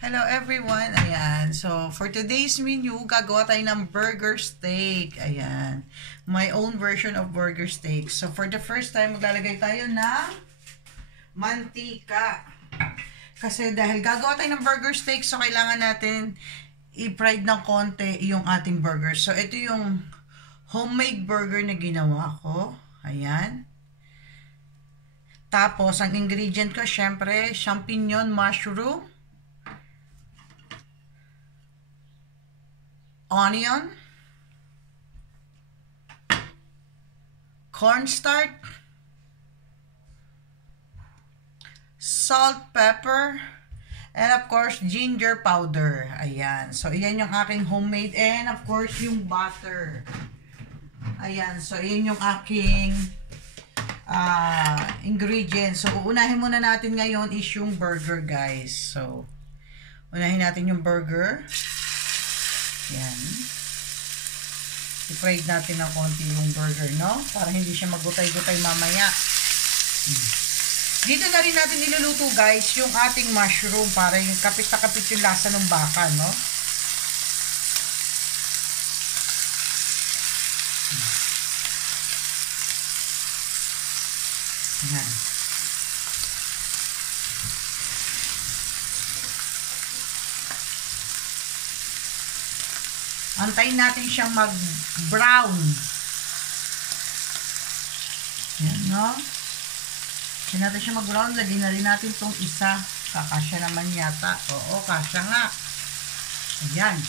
Hello everyone, ayan. So, for today's menu, gagawa tayo ng burger steak. Ayan. My own version of burger steak. So, for the first time, maglalagay tayo ng mantika. Kasi dahil gagawa tayo ng burger steak, so kailangan natin i-fried ng konti yung ating burger. So, ito yung homemade burger na ginawa ko. Ayan. Tapos, ang ingredient ko, syempre, champignon, mushroom, onion, cornstarch, salt, pepper, and of course, ginger powder. Ayan. So, ayan yung aking homemade. And of course, yung butter. Ayan. So, ayan yung aking ingredients. So, uunahin muna natin ngayon is yung burger, guys. So, unahin natin yung burger. Yan. I-fried natin ng konti yung burger, no? Para hindi siya magutay-gutay mamaya. Dito na rin natin iluluto, guys, yung ating mushroom para yung kapit na kapit yung lasa ng baka, no? Yan. Antayin natin siyang mag-brown. Yan, no? Antayin natin siyang mag-brown. Lagyan na rin natin itong isa. Kakasya naman yata. Oo, kasya nga. Ayan.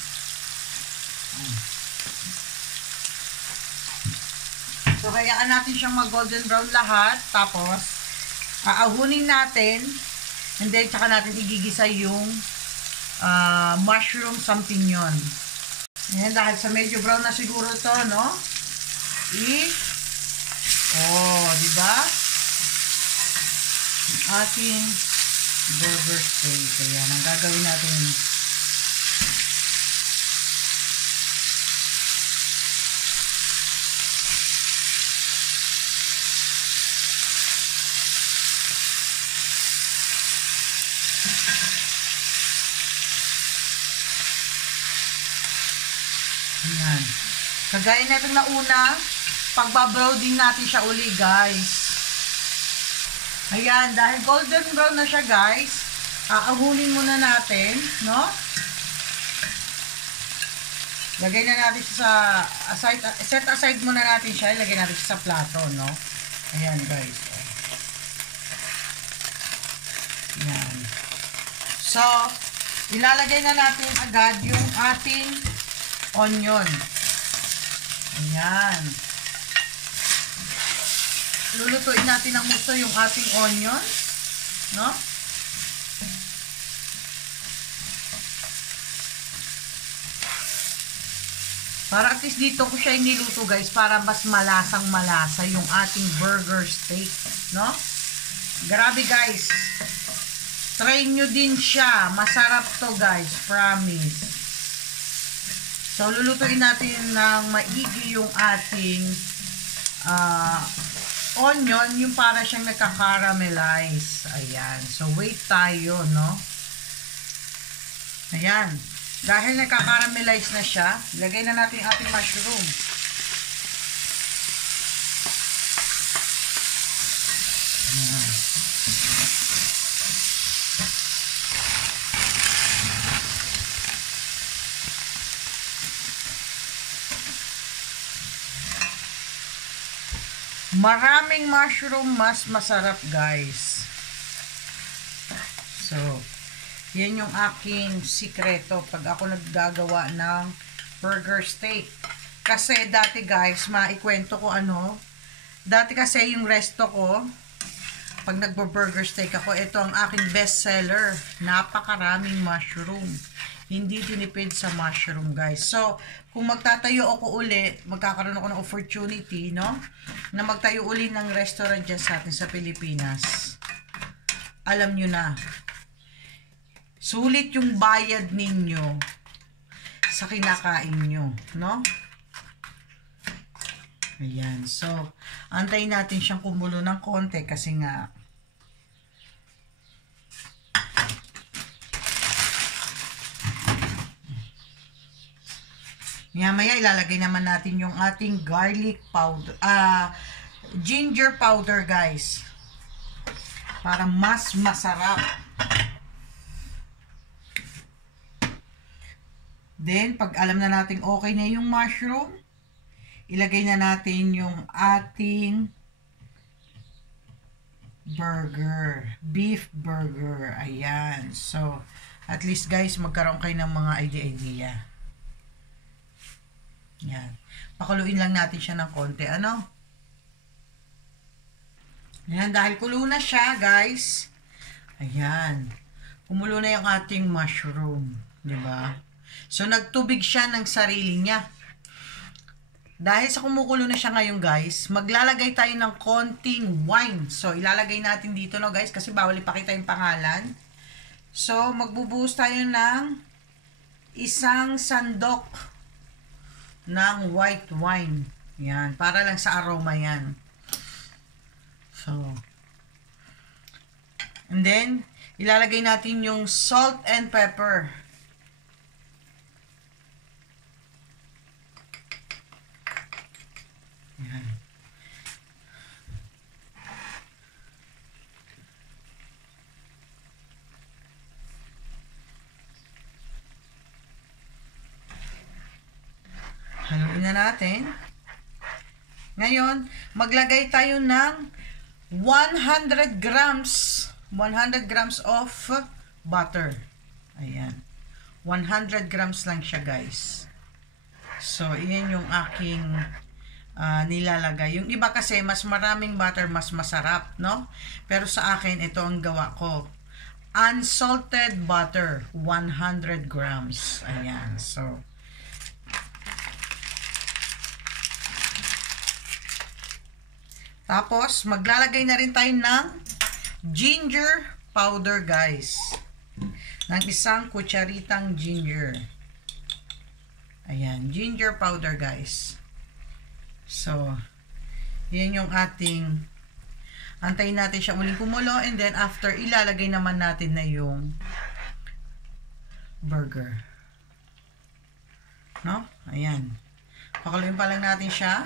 So, kayaan natin siyang mag-golden brown lahat. Tapos, aahunin natin. And then, tsaka natin igigisa yung mushroom champignon. Ayan, dahil sa medyo brown na siguro to, no? Diba? Ating burger steak. Ayan, ang gagawin natin. Ayan. Kagaya na itong nauna, pagbabrown din natin siya uli, guys. Ayan, dahil golden brown na siya, guys, aahunin muna natin, no? Lagay na natin sa aside, set aside muna natin siya, ilagay natin siya sa plato, no? Ayan, guys. Ayan. So, ilalagay na natin agad yung ating onion. Ayan. Lulutuin natin ng gusto yung ating onion, no? Para at least dito ko siya iniluto, guys, para mas malasang malasa yung ating burger steak, no? Grabe, guys. Try nyo din siya. Masarap to, guys. Promise. So, lulutuin natin ng maigi yung ating onion, yung para siyang nagka-caramelize. Ayan. So, wait tayo, no? Ayan. Dahil nagka-caramelize na siya, ilagay na natin ating mushroom. Ayan. Maraming mushroom, mas masarap, guys. So, yan yung aking sikreto pag ako naggagawa ng burger steak. Kasi dati, guys, maikwento ko ano, dati kasi yung resto ko, pag nagbo-burger steak ako, ito ang aking best seller. Napakaraming mushroom. Hindi tinipid sa mushroom, guys. So, kung magtatayo ako uli, magkakaroon ako ng opportunity, no? Na magtayo uli ng restaurant dyan sa atin sa Pilipinas. Alam nyo na. Sulit yung bayad ninyo sa kinakain nyo, no? Ayan. So, antayin natin siyang kumulo ng konti kasi nga Maya ilalagay naman natin yung ating garlic powder, ginger powder guys. Para mas masarap. Then, pag alam na natin okay na yung mushroom, ilagay na natin yung ating burger. Beef burger. Ayan. So, at least guys, magkaroon kayo ng mga idea-idea. Yan. Pakuluin lang natin siya ng konti. Ano? Ayan, dahil kulo na siya, guys. Ayan. Kumulo na yung ating mushroom. Diba? So, nagtubig siya ng sarili niya. Dahil sa kumukulo na siya ngayon, guys, maglalagay tayo ng konting wine. So, ilalagay natin dito, no, guys, kasi bawal ipakita yung pangalan. So, magbubuhos tayo ng 1 sandok ng white wine. Yan, para lang sa aroma yan. So, and then, ilalagay natin yung salt and pepper. Yan. Haluin na natin. Ngayon, maglagay tayo ng 100 grams of butter. Ayan. 100 grams lang siya, guys. So, iyan yung aking nilalagay. Yung iba kasi, mas maraming butter, mas masarap, no? Pero sa akin, ito ang gawa ko. Unsalted butter, 100 grams. Ayan. So, tapos, maglalagay na rin tayo ng ginger powder, guys. Ng 1 kutsaritang ginger. Ayan, ginger powder, guys. So, yan yung ating, antayin natin siya muling kumulo, and then after, ilalagay naman natin na yung burger. No? Ayan. Pakuluin pa lang natin siya.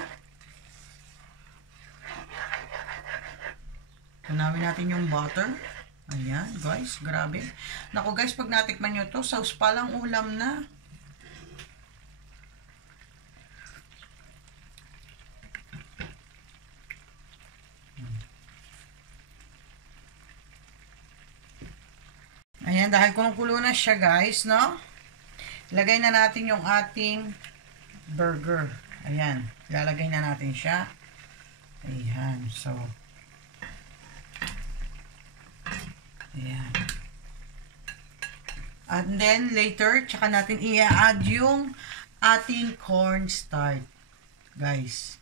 Tunawin natin yung butter. Ayan, guys. Grabe. Naku, guys, pag natikman nyo to, sauce pa lang ulam na. Ayan, dahil kumukulo na siya, guys, no? Ilagay na natin yung ating burger. Ayan. Ilalagay na natin siya. Ayan. So, ayan. And then, later, tsaka natin i-add yung ating cornstarch. Guys.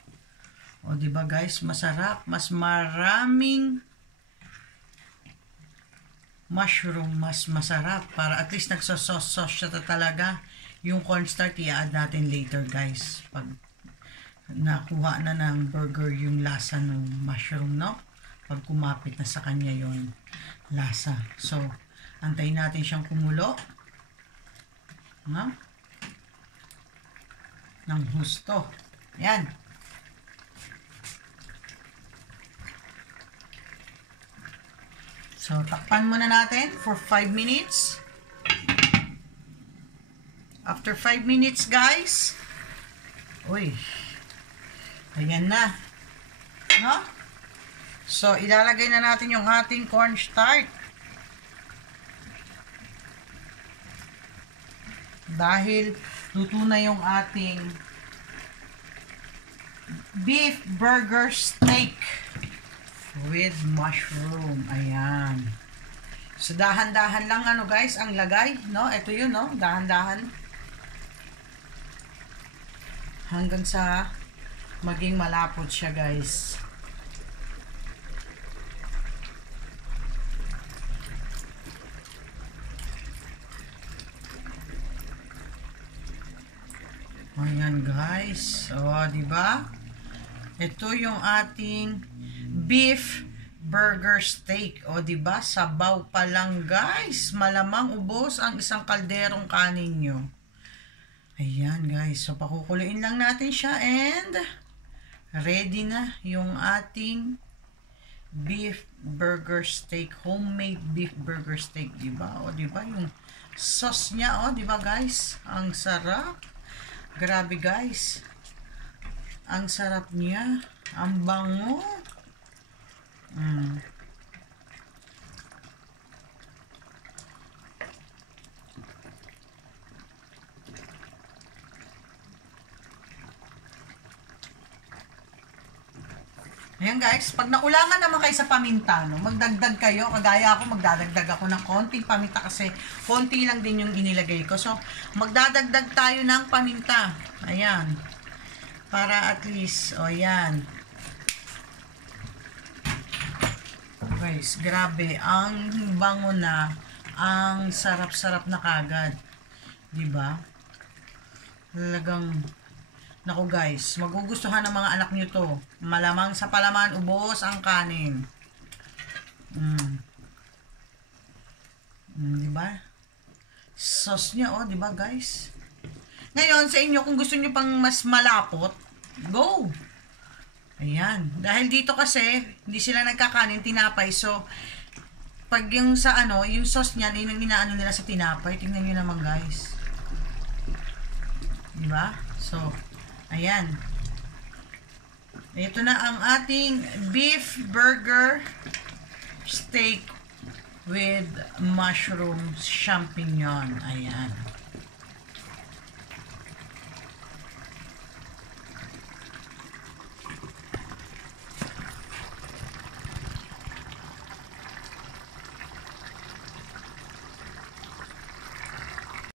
O, diba, guys? Masarap. Mas maraming mushroom, mas masarap. Para at least nagsosos-sos siya talaga. Yung cornstarch, i-add natin later, guys. Pag nakuha na ng burger yung lasa ng mushroom, no? Pag kumapit na sa kanya yung lasa. So, antayin natin siyang kumulo. No? Ng husto. Yan. So, takpan muna natin for 5 minutes. After 5 minutes, guys. Uy. Ayan na. No? So, ilalagay na natin yung ating cornstarch. Dahil luto na yung ating beef burger steak with mushroom. Ayan. So, dahan-dahan lang, ano, guys, ang lagay, no? Ito yun, no? Dahan-dahan. Hanggang sa maging malapot siya, guys. Ayan, guys. O, diba? Ito yung ating beef burger steak. O, diba? Sabaw pa lang, guys. Malamang ubos ang isang kalderong kanin nyo. Ayan guys, so pakukuluin lang natin siya and ready na yung ating beef burger steak, homemade beef burger steak, diba? O diba yung sauce niya, o diba guys? Ang sarap. Grabe guys. Ang sarap niya. Ang bango. Ayan guys, pag naulangan naman kayo sa paminta, no, magdagdag kayo, kagaya ako, magdadagdag ako ng konting paminta kasi konti lang din yung inilagay ko. So, magdadagdag tayo ng paminta. Ayan. Para at least, o ayan. Guys, grabe, ang bango na, ang sarap-sarap na kagad. Diba? Talagang... Naku guys, magugustuhan ng mga anak nyo to. Malamang sa palaman, ubos ang kanin. Diba? Sauce niya, oh, diba guys? Ngayon, sa inyo, kung gusto nyo pang mas malapot, go! Ayan. Dahil dito kasi, hindi sila nagkakanin, tinapay. So, pag yung sa ano, yung sauce niyan, yung inaano nila sa tinapay, tingnan nyo naman guys. Diba? So, ayan. Ito na ang ating beef burger steak with mushroom champignon. Ayan.